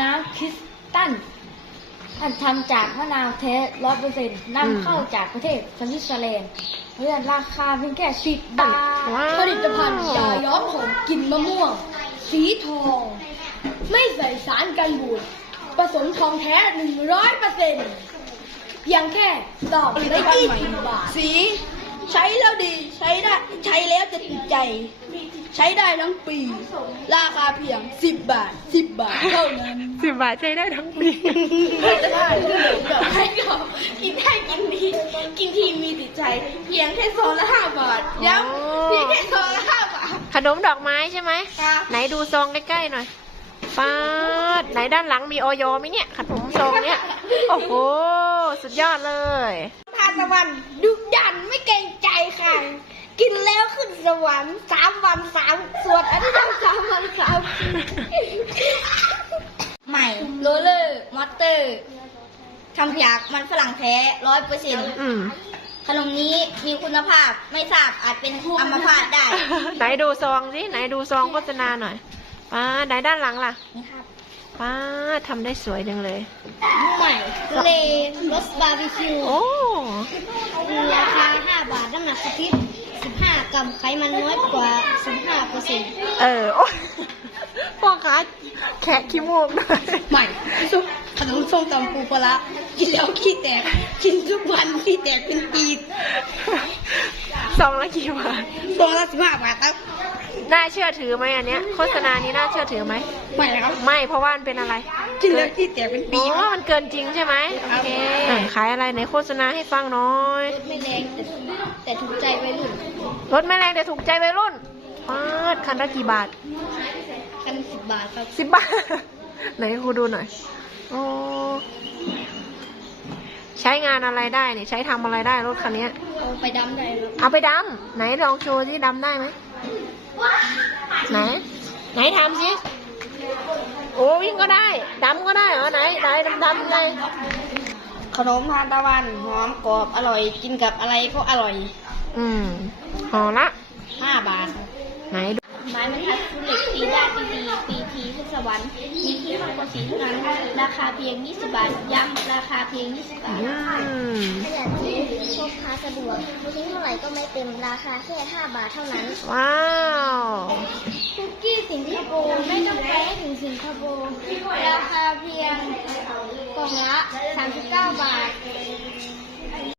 น้ำคริสตัลอันทำจากมะนาวแท้ร้อยเปอร์เซ็นต์นำเข้าจากประเทศสวิตเซอร์แลนด์เพื่อนราคาเพียงแค่สิบบาทว้าวผลิตภัณฑ์ยาย้อมผมกลิ่นมะม่วง สีทอง ไม่ใส่สารกันบูดผสมทองแท้หนึ่งร้อยเปอร์เซ็นต์ยังแค่สองได้ยี่สิบบาทสี ใช้แล้วดี ใช้ได้ ใช้แล้วจะติดใจ ใช้ได้ทั้งปี ราคาเพียง 10 บาท 10 บาทเท่านั้นสิบบาทใช้ได้ทั้งปี จะได้ให้เขากินได้กินดีกินทีมีติดใจ เพียงแค่ซองละห้าบาทย้โอ้ำเพียงแค่ซองละห้าบาท ขนมดอกไม้ใช่ไหม ครับ ไหนดูซองใกล้ๆหน่อยป้าดไหนด้านหลังมีออยไหมเนี่ย ขนมซองเนี่ย โอ้โห สุดยอดเลยทาน ตะวันดุดันไม่เกรงใจใคร กินแล้วขึ้นสวรรค์สามวันสามสวดอันนี้ทำสามวันสามใหม่โรลเลอร์มอเตอร์ทำจากมันฝรั่งแท้ร้อยเปอร์เซ็นต์อืมขนมนี้มีคุณภาพไม่ทราบอาจเป็นอัมพาตได้ ไหนดูซองสิไหนดูซองโฆษณาหน่อยป้าดไหนด้านหลังล่ะนี่ครับป้าดทำได้สวยจังเลย ใหม่เลรสบาร์บีคิวโอ้ราคา 5 บาทน้ำหนักสถิต15 กรัมไขมันน้อยกว่า 15เปอร์เซ็นต์เออโอ้ยพ่อค้าแขะขี้มูกด้วยใหม่ซุปขนมส้มตำปูปลาร้ากินแล้วขี้แตก กินทุกวันขี้แตกเป็นปีซองละกี่บาทตัวละ15บาทครับ น่าเชื่อถือไหมอันเนี้ย โฆษณานี้น่าเชื่อถือไหมใหม่ครับไม่เพราะว่ามันเป็นอะไรกินแล้วขี้แตกเป็นปี อ๋อมันเกินจริงใช่ไหมโอเคอะขายอะไรในโฆษณาให้ฟังหน้อยรสไม่แรงแต่แต่ถูกใจไปรุ่นรถไม่แรงแต่ถูกใจวัยรุ่นปาดคันละกี่บาทกัน10บาทครับสิบบาท ไหนครูดูหน่อยโอ้ใช้งานอะไรได้เนี่ยใช้ทำอะไรได้รถคันเนี้ยเอาไปดำได้ครับเอาไปดำไหนลองโชว์ที่ดำได้ไหม ไหน ไหนทำสิโอ้วิ่งก็ได้ดำก็ได้เหรอไหนไหนดำดำไงขนมทานตะวันหอมกรอบอร่อยกินกับอะไรก็อร่อย อืมห่อละ5บาทครับไหนดูไม้บรรทัดฟูลิกปีได้ปีดีปีทีขึ้นสวรรค์มีที่มากกว่าสีเท่านั้นราคาเพียง 20 บาท ย้ำราคาเพียง 20 บาทอืมขนาดที่พกพาสะดวกทิ้งเท่าไหร่ก็ไม่เต็มราคาแค่ 5 บาทเท่านั้น ว้าว คุกกี้สิงคโปร์ไม่ต้องไปถึงสิงคโปร์ราคาเพียงกล่องละ 39 บาท